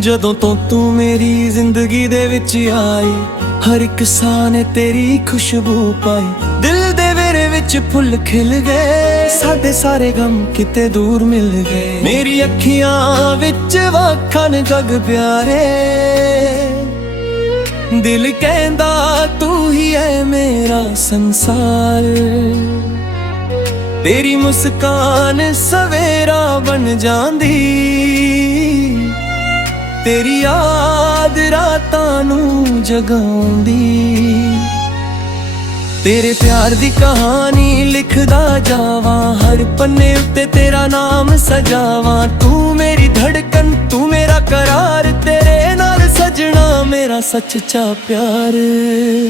ਜਦੋਂ ਤੋਂ ਤੂੰ ਮੇਰੀ ਜ਼ਿੰਦਗੀ ਦੇ ਵਿੱਚ ਆਈ, ਹਰ ਇੱਕ ਸਾਹ ਨੇ ਤੇਰੀ ਖੁਸ਼ਬੂ ਪਾਈ। ਦਿਲ ਦੇ ਵਿਹੜੇ ਵਿੱਚ ਫੁੱਲ ਖਿਲ ਗਏ, ਸਾਡੇ ਸਾਰੇ ਗਮ ਕਿਤੇ ਦੂਰ ਮਿਲ ਗਏ। ਮੇਰੀ ਅੱਖੀਆਂ ਵਿੱਚ ਵਖਣ ਜਗ ਪਿਆਰੇ, ਦਿਲ ਕਹਿੰਦਾ ਤੂੰ ਹੀ ਹੈ ਮੇਰਾ ਸੰਸਾਰ। ਤੇਰੀ ਮੁਸਕਾਨ ਸਵੇਰਾ ਬਣ ਜਾਂਦੀ, तेरी याद रातां नूं जगाउंदी। तेरे प्यार दी कहानी लिखदा जावां, हर पन्ने उत्ते तेरा नाम सजावां। तू मेरी धड़कन, तू मेरा करार, तेरे नाल सजना मेरा सच्चा प्यार।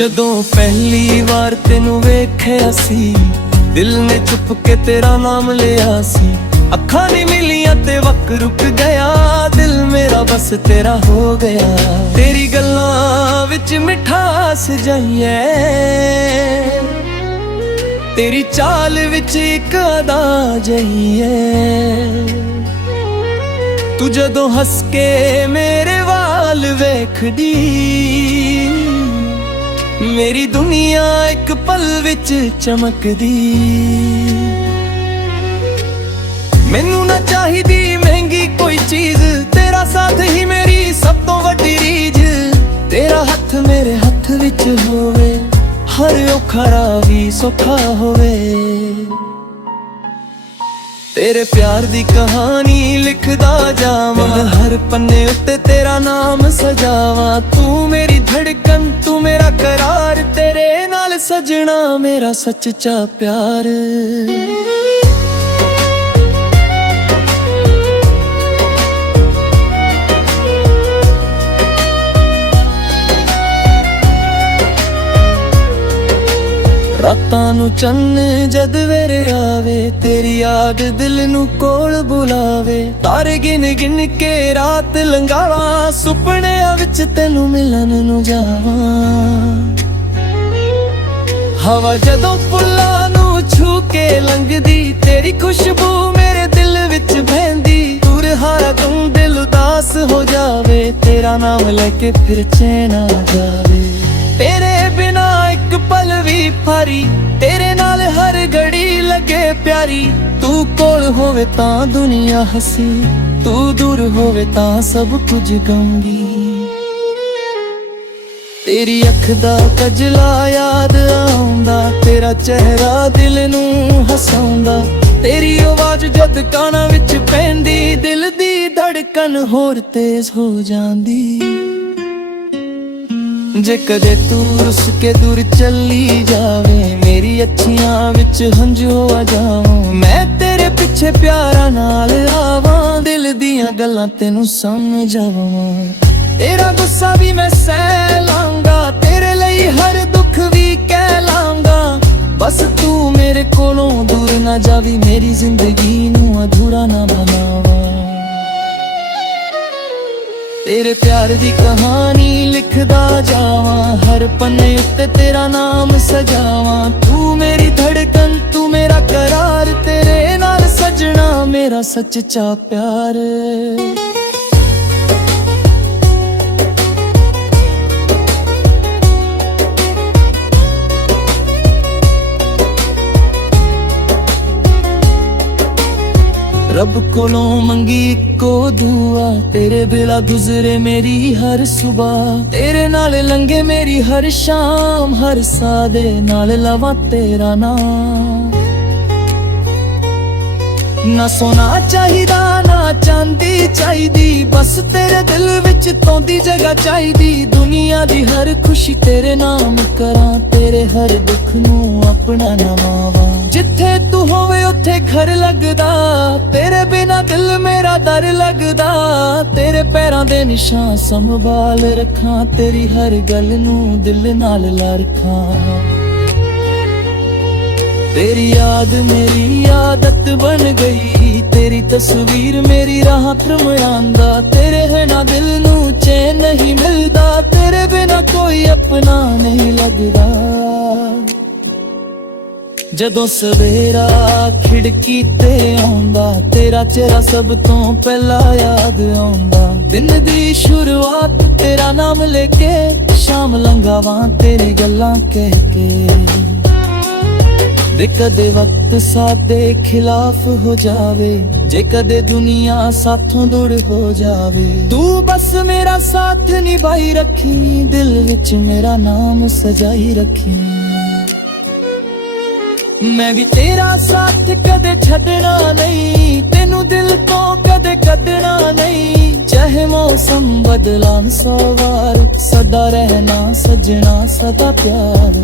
जदों पहली बार तेनू वेखिया सी, दिल ने चुप के तेरा नाम लिया सी। अखां नहीं मिलियां ते वक्त रुक गया, दिल मेरा बस तेरा हो गया। तेरी गल्लां विच मिठास जाइए, तेरी चाल विच इक अदा जाइए। तू जदों हस के मेरे वाल वेखदी, मेरी दुनिया एक पल विच चमकदी। मैनू ना चाहिदी महंगी कोई चीज, तेरा साथ ही मेरी सब तो वड्डी रीझ। तेरा हथ मेरे हथ विच होवे, हर औखा भी सौखा होवे। तेरे प्यार दी कहानी लिखदा जावां, हर पन्ने उत्ते तेरा नाम सजावां। तू मेरी धड़कन, तू मेरा करार, तेरे नाल सजना मेरा सच्चा प्यार। रातां नूं चन्न जद वेरे आवे, तेरी याद दिल नूं कोल बुलावे। तारे गिन गिन के रात लंघावां, सुपनियां विच तैनूं मिलन नूं जावां। हवा जदों फुल्लां नूं छू के लंघदी, तेरी खुशबू मेरे दिल विच बहंदी। दूर हारा तुम दिल उदास हो जावे, तेरा नाम लेके फिर चैन आ जावे। तेरे बिना एक पल भी भारी, तेरे नाल हर घड़ी लगे प्यारी। तू कोल होवे तां दुनिया हसी, तू दूर होवे तां सब कुछ गंगी। तेरी अख दा कजला याद आउंदा, तेरा चेहरा दिल नूं हसाउंदा। तेरी आवाज़ जद काना विच पैंदी, दिल दी धड़कन होर तेज हो जांदी। जे कदे तू रुस के दूर चली जावे, मेरी अखियां विच हंझू आ जावां। मैं तेरे पिछे प्यारा नाल आवां, दिल दियां गल्लां तैनूं समझावां। तेरा गुस्सा भी मैं सह लांगा, तेरे लई हर दुख भी कह लांगा। बस तू मेरे कोलों दूर ना जावी, मेरी जिंदगी नूं अधूरा ना बनावा। तेरे प्यार दी कहानी लिखदा जावां, हर पन्ने उत्ते तेरा नाम सजावां। तू मेरी धड़कन, तू मेरा करार, तेरे नाल सजना मेरा सच्चा प्यार। रब कोलों मंगी इक्को दुआ, तेरे बिला गुजरे मेरी हर सुबह। तेरे नाल लंघे मेरी हर शाम, हर सादे नाल लवां तेरा नाम। ना सोना चाहिदा ना चांदी चाहिदी, बस तेरे दिल विच तोंदी जगह चाहिदी। दुनिया दी हर खुशी तेरे नाम करां, तेरे हर दुख नूं अपना नवावां। जिथे तू होवे उत्थे घर लगदा, तेरे बिना दिल मेरा डर लगदा। तेरे पैरां दे निशान संभाल रखां, तेरी हर गल नूं दिल नाल ला रखां। तेरी याद मेरी आदत बन गई, तेरी तस्वीर मेरी राह थरमांदा। तेरे है ना दिल नूं चैन नहीं मिलदा, तेरे बिना कोई अपना नहीं लगदा। जदों सवेरा खिड़की ते आउंदा तेरा चेहरा सब तो पहला याद आउंदा। दिन दी शुरुआत तेरा नाम लेके शाम लंघावां तेरी गल्लां कह के। दे कदे वक्त साडे खिलाफ हो जावे, जे कदे दुनिया साथों दूर हो जावे, तू बस मेरा साथ निभाई रखी, दिल विच मेरा नाम सजाई रखी। मैं भी तेरा साथ कदे छड़ना नहीं, तेनू दिल तो कदे कदना नहीं। चाहे मौसम बदलान सौ बार, सदा रहना सजना सदा प्यार।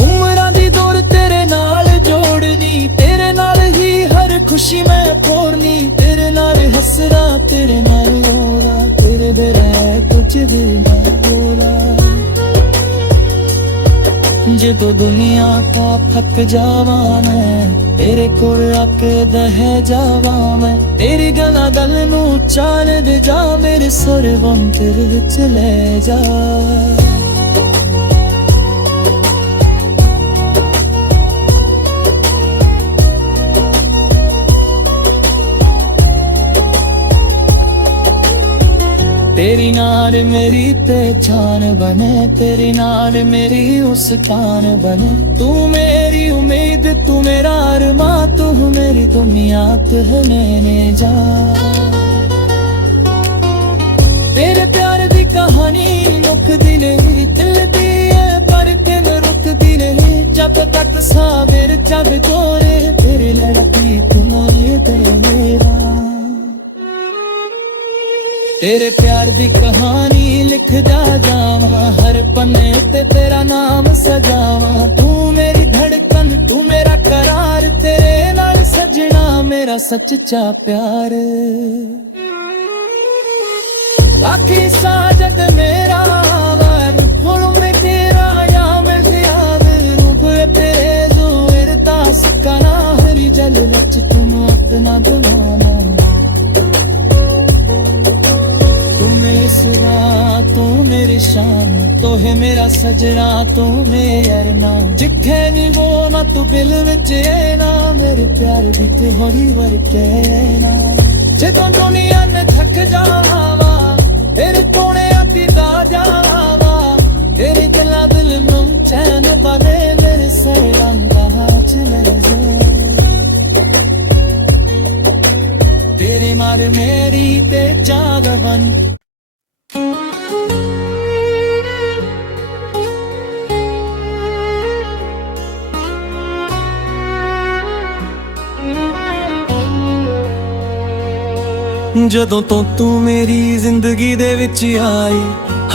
उमरां दी दौर तेरे नाल जोड़नी, तेरे नाल ही हर खुशी मैं फोड़नी। तेरे नाल हसरा तेरे नाल रोना, तेरे बिना कुछ भी ना बोला। जदों दुनिया का थक जावा मैं, तेरे कोल आके दह जावा मैं। तेरी गला गल नू चाल दे जा, मेरे सुर बन तेरे विच ले जा। तेरी नाल मेरी पहचान बने, तेरी नाल मेरी मुस्कान बने। तू मेरी उम्मीद, तू मेरा अरमां, तू मेरी दुनिया, तू है मैंने जा। तेरे प्यार दी कहानी मुकदी नहीं, दिल दी है पर तेन रुकदी नहीं। जब तक सावेर जब गोरे तेरी लड़की तुम्हारे ते मेरा। तेरे प्यार दी कहानी लिखदा जावां, हर पन्ने ते तेरा नाम सजावां। तू मेरी धड़कन, तू मेरा करार, तेरे नाल सजना मेरा सच्चा प्यार। बाकी साजत मेरा वार, फुल में तेरा या मिल याद। रूप तेरे जोर तास कना, हरी जल रच तुम अपना दीवाना। तू मेरी शान, तो है मेरा सजना, तू मेरना। जिथे नी बोना तू दिल विच ना, मेरे प्यार दी तू होरी वर्के ना। जदों दुनिया ने थक जावा, तेरे कोने आती दा जावा। तेरे गला दिल में चैन बने, मेरे सरांदा चले जा। तेरी मार मेरी ते जाग बन। ਜਦੋਂ ਤੋਂ ਤੂੰ ਮੇਰੀ ਜ਼ਿੰਦਗੀ ਦੇ ਵਿੱਚ ਆਈ,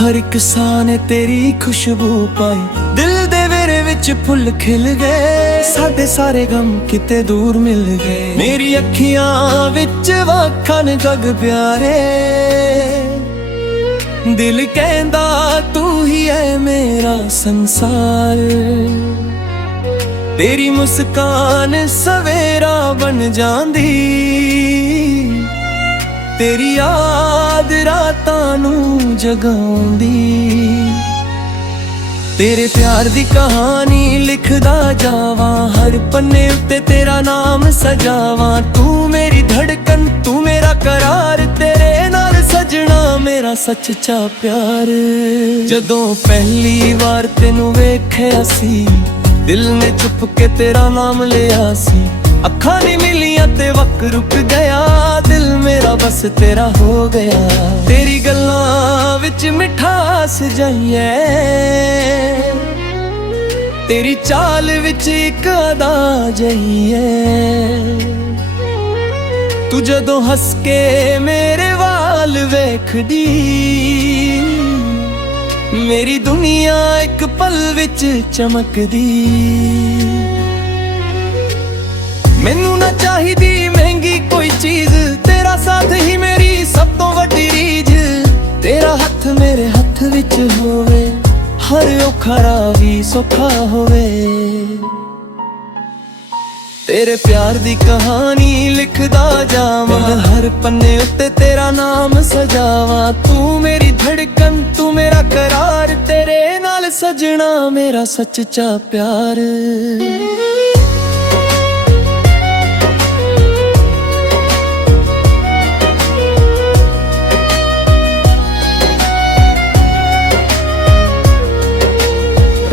ਹਰ ਇੱਕ ਸਾਹ ਨੇ ਤੇਰੀ ਖੁਸ਼ਬੂ ਪਾਈ। ਦਿਲ ਦੇ ਵਿਹੜੇ ਵਿੱਚ ਫੁੱਲ ਖਿਲ ਗਏ, ਸਾਡੇ ਸਾਰੇ ਗਮ ਕਿਤੇ ਦੂਰ ਮਿਲ ਗਏ। ਮੇਰੀ ਅੱਖੀਆਂ ਵਿੱਚ ਵਖਣ ਜਗ ਪਿਆਰੇ, ਦਿਲ ਕਹਿੰਦਾ ਤੂੰ ਹੀ ਹੈ ਮੇਰਾ ਸੰਸਾਰ। तेरी मुस्कान सवेरा बन जांदी, तेरी याद रातां नूं जगाउंदी। तेरे प्यार दी कहानी लिखदा जावां, हर पन्ने उत्ते तेरा नाम सजावां। तू मेरी धड़कन, तू मेरा करार, तेरे नाल सजना मेरा सच्चा प्यार। जदों पहली वार तेनू वेखिया सी, दिल ने चुप के तेरा नाम लिया सी। अखा नहीं मिलियां ते वक्त रुक गया, दिल मेरा बस तेरा हो गया। तेरी गल्लां विच मिठास जाइए, तेरी चाल विच इक अदा जाइए। तू जदों हस के मेरे वाल वेखदी, मेरी दुनिया एक पल विच चमकदी। मैनू ना चाहिदी महंगी कोई चीज, तेरा साथ ही मेरी सब तो वड्डी रीझ। तेरा हथ मेरे हथ विच होवे, हर औखा भी सौखा होवे। तेरे प्यार दी कहानी लिखदा जावां, हर पन्ने उत्ते तेरा नाम सजावां। तू मेरी धड़कन, तू मेरा करार, तेरे नाल सजना मेरा सच्चा प्यार।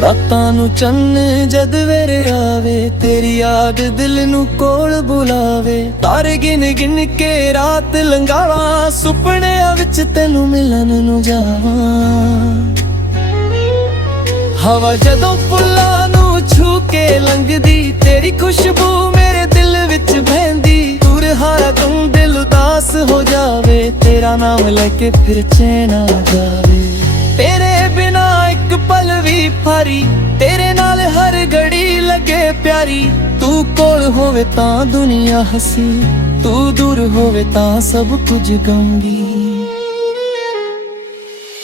ਰਾਤਾਂ ਨੂੰ ਚੰਨ ਜਦ ਵੇਰੇ ਆਵੇ, ਤੇਰੀ ਯਾਦ ਦਿਲ ਨੂੰ ਕੋਲ ਬੁਲਾਵੇ। ਤਾਰੇ ਗਿਣ ਗਿਣ ਕੇ ਰਾਤ ਲੰਘਾਵਾਂ, ਸੁਪਨਿਆਂ ਵਿੱਚ ਤੈਨੂੰ ਮਿਲਣ ਨੂੰ ਜਾਵਾਂ। ਹਵਾ ਜਦੋਂ ਫੁੱਲਾਂ ਨੂੰ ਛੂ ਕੇ ਲੰਘਦੀ, ਤੇਰੀ ਖੁਸ਼ਬੂ ਮੇਰੇ ਦਿਲ ਵਿੱਚ ਬਹਿੰਦੀ। ਦੂਰ ਹਾਰਾ ਤੂੰ ਦਿਲ ਉਦਾਸ ਹੋ ਜਾਵੇ, ਤੇਰਾ ਨਾਮ ਲੈ ਕੇ ਫਿਰ ਚੈਨ ਆ ਜਾਵੇ। तेरे बिना एक पल भी भारी, तेरे नाल हर घड़ी लगे प्यारी। तू कोल होवे तां दुनिया हसी, तू दूर होवे तां सब कुछ गंगी।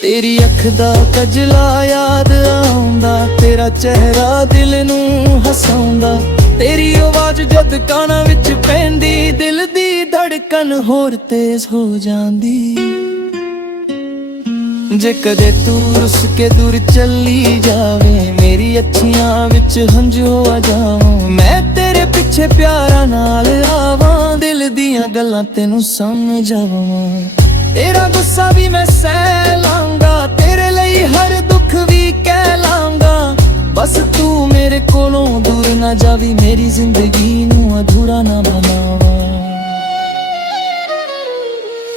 तेरी अख दा कजला याद आउंदा, तेरा चेहरा दिल नू हसाउंदा। तेरी आवाज़ जद काना विच पैंदी, दिल दी धड़कन होर तेज हो जांदी। जे कदे तू रुस के दूर चली जावे, मेरी अखियां विच हंझू आ जावां। मैं तेरे पिछे प्यारा नाल आवां, दिल दियां गल्लां तेनू समझावां। तेरा गुस्सा भी मैं सह लांगा, तेरे लई हर दुख भी कह लांगा। बस तू मेरे कोलों दूर ना जावी, मेरी जिंदगी नू अधूरा ना बनावा।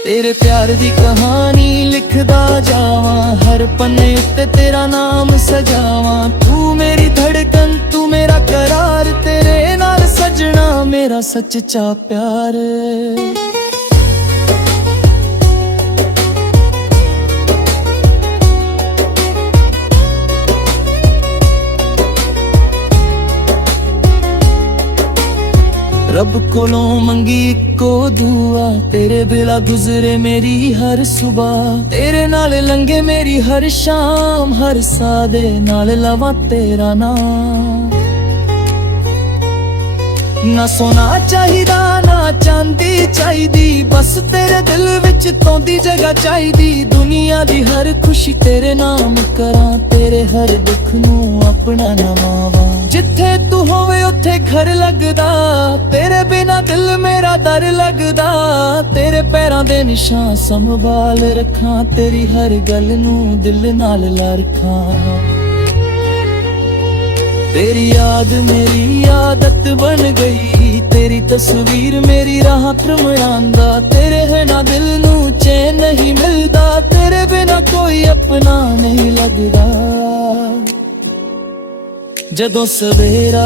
तेरे प्यार दी कहानी लिखदा जावां, हर पन्ने उत्ते तेरा नाम सजावां। तू मेरी धड़कन, तू मेरा करार, तेरे नाल सजना मेरा सच्चा प्यार। रब कोलों मंगी इक्को दुआ, तेरे बिला गुजरे मेरी हर सुबह। तेरे नाल लंघे मेरी हर शाम, हर सादे नाल लवां तेरा नाम। ना सोना चाहिदा ना चांदी चाहिदी, बस तेरे दिल विच तोंदी जगह चाहिदी। दुनिया दी हर खुशी तेरे नाम करां, तेरे हर दुख नू अपना नवावां। जिथे तू होवे उत्थे घर लगदा, तेरे बिना दिल मेरा दर लगदा। तेरे पैरां दे निशान संभाल रखां, तेरी हर गल नू दिल नाल ला रखां। तेरी याद मेरी आदत बन गई, तेरी तस्वीर मेरी राह थरमांदा। तेरे बिना दिल नू चैन नहीं मिलदा, तेरे बिना कोई अपना नहीं लगदा। जदों सवेरा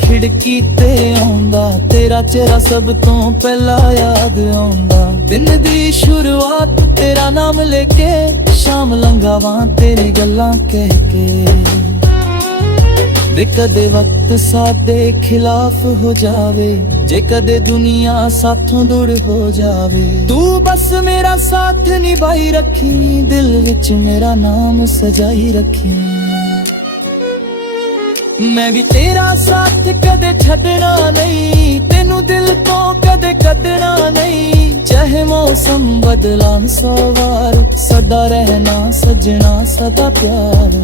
खिड़की ते आउंदा, तेरा चेहरा सब तो पहला याद आउंदा। दिन दी शुरुआत तेरा नाम लेके, शाम लंघावां तेरी गल्लां कह के। दे कदे वक्त साडे खिलाफ हो जावे, जे कदे दुनिया साथों दूर हो जावे। तू बस मेरा साथ निभाई रखी, दिल विच मेरा नाम सजाई रखी। मैं भी तेरा साथ कदे छड़ना नहीं, तेनू दिल तो कदे कदना नहीं। चाहे मौसम बदलान सौ बार, सदा रहना सजना सदा प्यार।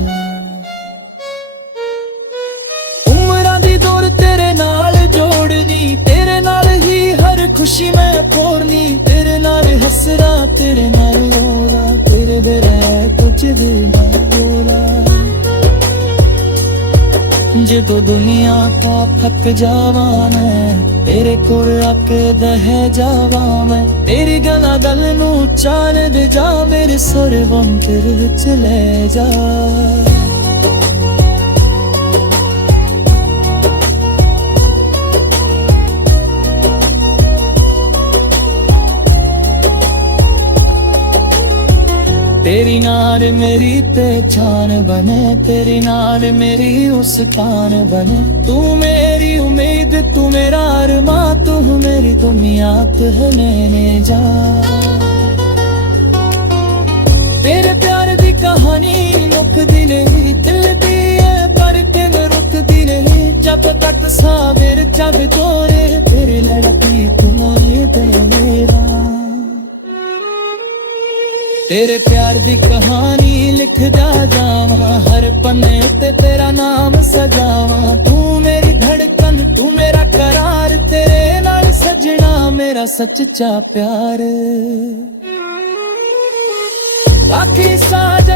उम्रां दी दौर तेरे नाल जोड़नी, तेरे नाल ही हर खुशी मैं खोरनी। तेरे नाल हसरा तेरे नाल रोना, तेरे बिना कुछ भी ना बोला। जदों दुनिया का थक जावा मैं, तेरे कोल आके दह जावा मैं। तेरी गला गल नू चाल दे जा, मेरे सुर बन तेरे विच ले जा। तेरी नाल मेरी पहचान बने, तेरी नाल मेरी मुस्कान बने। तू मेरी उम्मीद, तू मेरा अरमां, तू मेरी दुनियात है मैंने जा। तेरे प्यार दी कहानी मुकदी नहीं, दिल दी है पर तेन रुकदी नहीं। जब तक सावेर जग तोरे तेरे लड़ा प्रीत मोए ते मेरा तेरे प्यार दी कहानी लिखदा जावां हर पन्ने उत्ते तेरा नाम सजावां तू मेरी धड़कन तू मेरा करार तेरे नाल सजना मेरा सच्चा प्यार बाकी साथ